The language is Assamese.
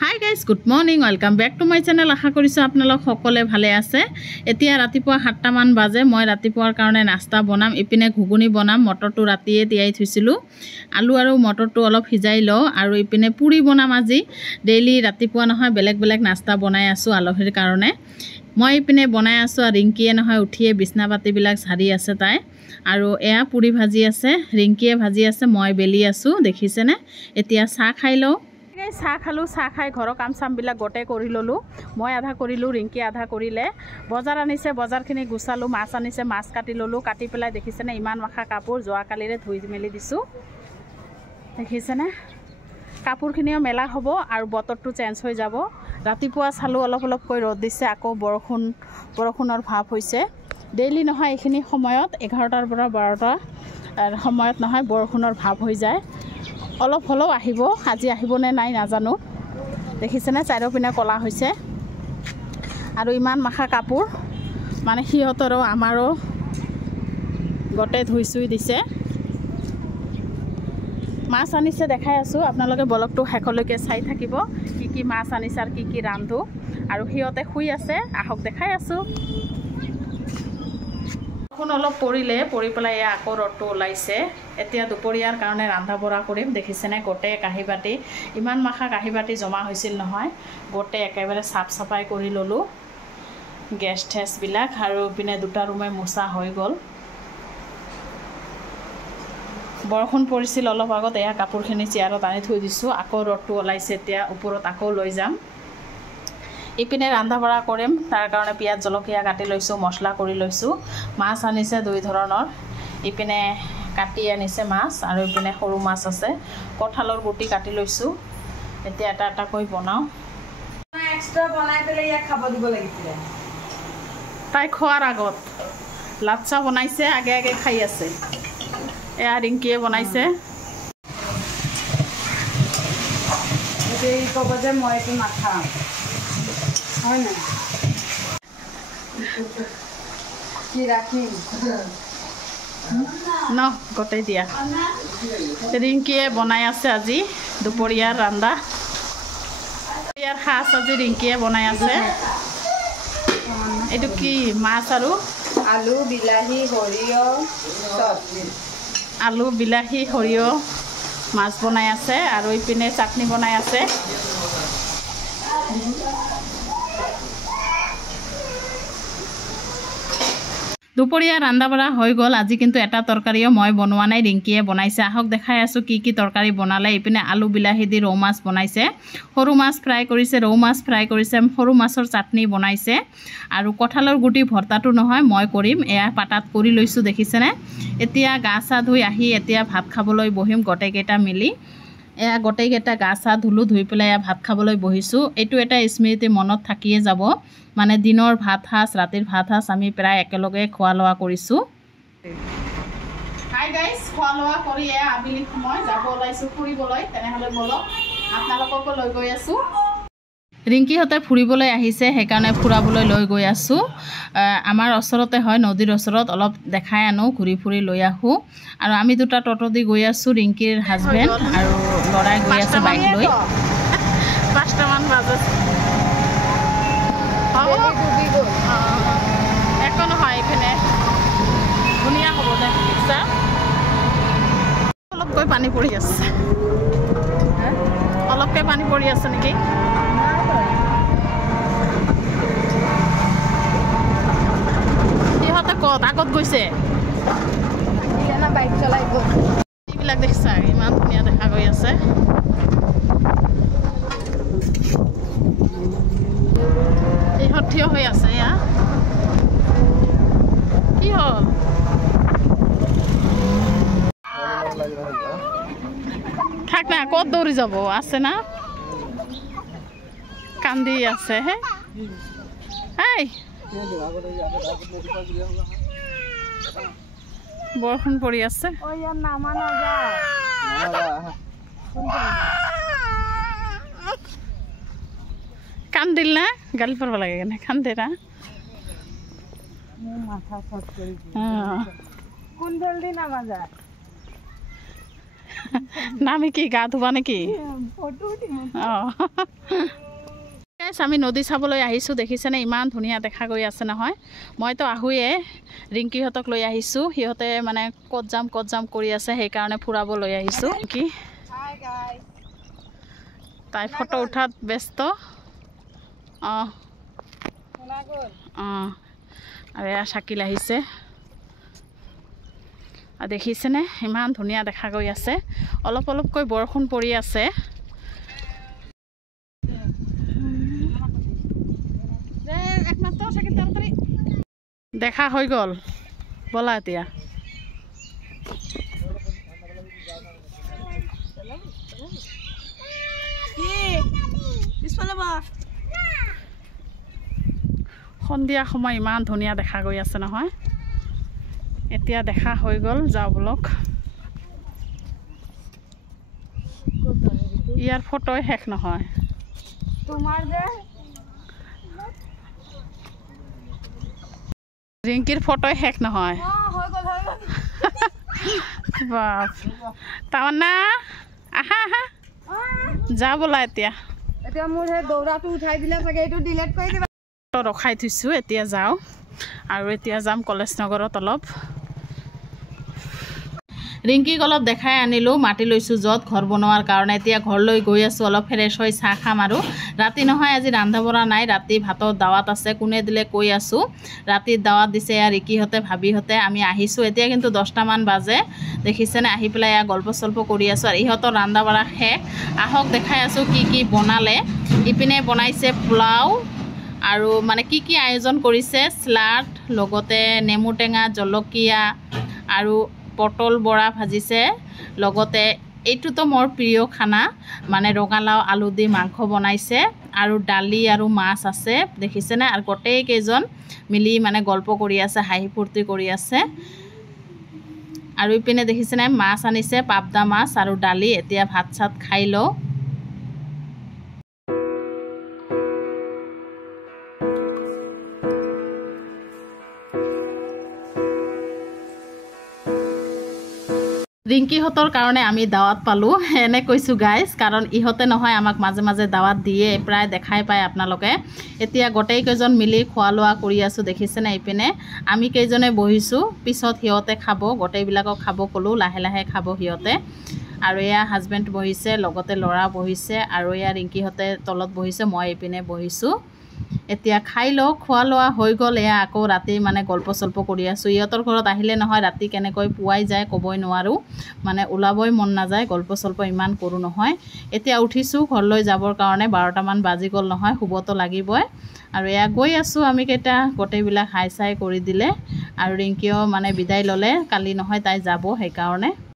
High guys, good morning, welcome back to my channel. আশা কৰিছোঁ আপোনালোক সকলোৱে ভালে আছে। এতিয়া ৰাতিপুৱা 7টামান বাজে। মই ৰাতিপুৱাৰ কাৰণে নাস্তা বনাম। ইপিনে ঘুগুনি বনাম। মটৰটো ৰাতিয়ে তিয়াই থৈছিলোঁ। আলু আৰু মটৰটো অলপ সিজাই লওঁ আৰু ইপিনে পুৰি বনাম। আজি ডেইলি ৰাতিপুৱা নহয় বেলেগ বেলেগ নাস্তা বনাই আছোঁ আলহীৰ কাৰণে। মই ইপিনে বনাই আছোঁ আৰু ৰিংকীয়ে নহয় উঠিয়ে বিছনা পাতিবিলাক ঝাৰি আছে তাই। আৰু এয়া পুৰি ভাজি আছে, ৰিংকীয়ে ভাজি আছে, মই বেলি আছোঁ, দেখিছেনে। এতিয়া চাহ খাই লওঁ। চাহ খালোঁ। চাহ খাই ঘৰৰ কাম চামবিলাক গোটেই কৰি ল'লোঁ। মই আধা কৰিলোঁ, ৰিংকী আধা কৰিলে। বজাৰ আনিছে, বজাৰখিনি গুচালোঁ। মাছ আনিছে, মাছ কাটি ল'লোঁ। কাটি পেলাই দেখিছেনে ইমান মাখা কাপোৰ যোৱাকালিৰে ধুই মেলি দিছোঁ, দেখিছেনে। কাপোৰখিনিও মেলা হ'ব আৰু বতৰটো চেঞ্জ হৈ যাব। ৰাতিপুৱা চালোঁ অলপ অলপকৈ ৰ'দ দিছে, আকৌ বৰষুণৰ ভাৱ হৈছে। ডেইলি নহয় এইখিনি সময়ত 11টাৰ পৰা 12টা সময়ত নহয় বৰষুণৰ ভাৱ হৈ যায়। অলপ হ'লেও আহিব, আজি আহিবনে নাই নাজানো। দেখিছেনে চাৰিওপিনে ক'লা হৈছে আৰু ইমান মাখা কাপোৰ, মানে সিহঁতৰো আমাৰো গোটেই ধুই চুই দিছে। মাছ আনিছে দেখাই আছোঁ, আপোনালোকে ব্লগটো শেষলৈকে চাই থাকিব। কি কি মাছ আনিছে আৰু কি কি ৰান্ধো। আৰু সিহঁতে শুই আছে, আহক দেখাই আছোঁ। বৰষুণ অলপ পৰিলে, পৰি পেলাই আকৌ ৰ'দটো ওলাইছে। এতিয়া দুপৰীয়াৰ কাৰণে ৰন্ধা বঢ়া কৰিম। দেখিছেনে গোটেই কাঁহী বাতি, ইমান মাখা কাঁহী বাতি জমা হৈছিল নহয়, গোটেই একেবাৰে চাফ চাফাই কৰি ল'লোঁ গেছ ঠেছবিলাক। আৰু ইপিনে 2টা ৰুমে মোচা হৈ গ'ল। বৰষুণ পৰিছিল অলপ আগত। এয়া কাপোৰখিনি চেয়াৰত আনি থৈ দিছোঁ। আকৌ ৰ'দটো ওলাইছে, এতিয়া ওপৰত আকৌ লৈ যাম। ইপিনে ৰন্ধা বঢ়া কৰিম, তাৰ কাৰণে পিঁয়াজ জলকীয়া কাটি লৈছোঁ, মছলা কৰি লৈছোঁ। মাছ আনিছে 2 ধৰণৰ। ইপিনে কাটি আনিছে মাছ আৰু ইপিনে সৰু মাছ আছে। কঁঠালৰ গুটি কাটি লৈছোঁ। এতিয়া এটা এটাকৈ বনাওঁ। এক্সট্ৰা বনাই পেলাই ইয়াক খাব দিব লাগিছিলে। তাই খোৱাৰ আগত লাচ্ছা বনাইছে, আগে আগে খাই আছে। এয়া ৰিংকীয়ে বনাইছে। ক'ব যে মই এইটো নাখাওঁ, হয় নাই? কি ৰাখিম ন গোটেই দিয়া। ৰিংকীয়ে বনাই আছে আজি দুপৰীয়াৰ ৰান্ধা। দুপৰীয়াৰ সাজ আজি ৰিংকীয়ে বনাই আছে। এইটো কি মাছ আৰু আলু বিলাহী সৰিয়হ চব্জি। আলু বিলাহী সৰিয়হ মাছ বনাই আছে আৰু ইপিনে চাটনি বনাই আছে। দুপৰীয়া ৰান্ধা বঢ়া হৈ গ'ল। আজি কিন্তু এটা তৰকাৰীও মই বনোৱা নাই, ৰিংকীয়ে বনাইছে। আহক দেখাই আছোঁ কি কি তৰকাৰী বনালে। ইপিনে আলু বিলাহী দি ৰৌ মাছ বনাইছে, সৰু মাছ ফ্ৰাই কৰিছে, ৰৌ মাছ ফ্ৰাই কৰিছে, সৰু মাছৰ চাটনি বনাইছে। আৰু কঁঠালৰ গুটি ভৰ্তাটো নহয় মই কৰিম, এয়া পাতাত কৰি লৈছোঁ, দেখিছেনে। এতিয়া গা চা ধুই আহি এতিয়া ভাত খাবলৈ বহিম গোটেইকেইটা মিলি। এয়া গোটেইকেইটা গা চা ধুলোঁ, ধুই পেলাই এয়া ভাত খাবলৈ বহিছোঁ। এইটো এটা স্মৃতি মনত থাকিয়ে যাব, মানে দিনৰ ভাত সাজ ৰাতিৰ ভাত সাজ আমি প্ৰায় একেলগে খোৱা লোৱা কৰিছোঁ। হাই গাইজ, খোৱা লোৱা কৰি এয়া আবেলি সময় যাব ওলাইছোঁ ফুৰিবলৈ। তেনেহ'লে বলক আপোনালোককো লৈ গৈ আছোঁ। ৰিংকীহঁতে ফুৰিবলৈ আহিছে, সেইকাৰণে ফুৰাবলৈ লৈ গৈ আছোঁ। আমাৰ ওচৰতে হয়, নদীৰ ওচৰত। অলপ দেখাই আনো, ঘূৰি ফুৰি লৈ আহোঁ। আৰু আমি 2টা টটো দি গৈ আছোঁ, ৰিংকীৰ হাজবেণ্ড আৰু ল'ৰাই গৈ আছে বাইক লৈ। 5টামান বাজে। একো নহয়, এইপিনে ধুনীয়া হ'ব দে। অলপকৈ পানী পৰি আছে, অলপকৈ পানী পৰি আছে নেকি। সিহঁতে ক'ত আগত গৈছে, বাইক চলাই গ'ল। এইবিলাক দেখিছা ইমান ধুনীয়া দেখা গৈ আছে। ইহঁত থিয় হৈ আছে। এয়া কি হ'ল, থাক না, ক'ত দৌৰি যাব, আছে না, কান্দি আছে। হে এই বৰষুণ পৰি আছে। কান্দিল না, গালি পৰব লাগে কেনে কান্দে না। কোন জলদি নামা যায়। নামি কি গা ধুবা নেকি অঁ আমি নদী চাবলৈ আহিছোঁ দেখিছেনে ইমান ধুনীয়া দেখা গৈ আছে নহয় মইতো আহোঁয়ে ৰিংকিহঁতক লৈ আহিছোঁ সিহঁতে মানে ক'ত যাম কৰি আছে সেইকাৰণে ফুৰাব লৈ আহিছোঁ কি তাই ফটো উঠাত ব্যস্ত অঁ অঁ আৰু এয়া চাকিল আহিছে আৰু দেখিছেনে ইমান ধুনীয়া দেখা গৈ আছে অলপকৈ বৰষুণ পৰি আছে দেখা হৈ গ'ল ব'লা এতিয়া সন্ধিয়া সময় ইমান ধুনীয়া দেখা গৈ আছে নহয় এতিয়া দেখা হৈ গ'ল যাওঁ বলক ইয়াৰ ফটোই শেষ নহয় তোমাৰ যে ৰিংকিৰ ফটোই শেষ নহয় বাপ তামান্না আহা যাওঁ ব'লা এতিয়া মোৰ সেই দৌৰাটো উঠাই দিলে চাগে এইটো ডিলেট কৰি দিবা ৰখাই থৈছোঁ এতিয়া যাওঁ আৰু এতিয়া যাম কলেজ নগৰত অলপ ৰিংকিক অলপ দেখাই আনিলোঁ মাতি লৈছোঁ য'ত ঘৰ বনোৱাৰ কাৰণে এতিয়া ঘৰলৈ গৈ আছোঁ অলপ ফ্ৰেছ হৈ চাহ খাম আৰু ৰাতি নহয় আজি ৰন্ধা বঢ়া নাই ৰাতি ভাতৰ দাৱাত আছে কোনে দিলে কৈ আছোঁ ৰাতিৰ দাৱাত দিছে এয়া ৰিকিহঁতে ভাবিহঁতে আমি আহিছোঁ এতিয়া কিন্তু 10টামান বাজে দেখিছেনে আহি পেলাই এয়া গল্প চল্প কৰি আছোঁ আৰু ইহঁতৰ ৰন্ধা বঢ়া শেষ আহক দেখাই আছোঁ কি বনালে ইপিনে বনাইছে পোলাও আৰু মানে কি আয়োজন কৰিছে স্লাড লগতে নেমু টেঙা জলকীয়া আৰু পটল বৰা ভাজিছে লগতে এইটোতো মোৰ প্ৰিয় খানা মানে ৰঙালাও আলু দি মাংস বনাইছে আৰু দালি আৰু মাছ আছে দেখিছেনে আৰু গোটেই কেইজন মিলি মানে গল্প কৰি আছে হাঁহি ফূৰ্তি কৰি আছে আৰু ইপিনে দেখিছেনে মাছ আনিছে পাবদা মাছ আৰু দালি এতিয়া ভাত চাত খাই লওঁ ৰিংকিহঁতৰ কাৰণে আমি দাৱাত পালোঁ এনে কৈছোঁ গাইজ কাৰণ ইহঁতে নহয় আমাক মাজে মাজে দাৱাত দিয়ে প্ৰায় দেখাই পায় আপোনালোকে এতিয়া গোটেইকেইজন মিলি খোৱা লোৱা কৰি আছোঁ দেখিছেনে ইপিনে আমি কেইজনে বহিছোঁ পিছত সিহঁতে খাব গোটেইবিলাকক খাব ক'লোঁ লাহে খাব সিহঁতে আৰু এয়া হাজবেণ্ড বহিছে লগতে ল'ৰা বহিছে আৰু এয়া ৰিংকিহঁতে তলত বহিছে মই ইপিনে বহিছোঁ এতিয়া খাই লওঁ খোৱা লোৱা হৈ গ'ল এয়া আকৌ ৰাতি মানে গল্প চল্প কৰি আছোঁ ইহঁতৰ ঘৰত আহিলে নহয় ৰাতি কেনেকৈ পুৱাই যায় ক'বই নোৱাৰোঁ মানে ওলাবই মন নাযায় গল্প চল্প ইমান কৰোঁ নহয় এতিয়া উঠিছোঁ ঘৰলৈ যাবৰ কাৰণে 12টামান বাজি গ'ল নহয় শুবতো লাগিবই আৰু এয়া গৈ আছোঁ আমি কেইটা গোটেইবিলাক হাই চাই কৰি দিলে আৰু ৰিংকিও মানে বিদায় ল'লে কালি নহয় তাই যাব সেইকাৰণে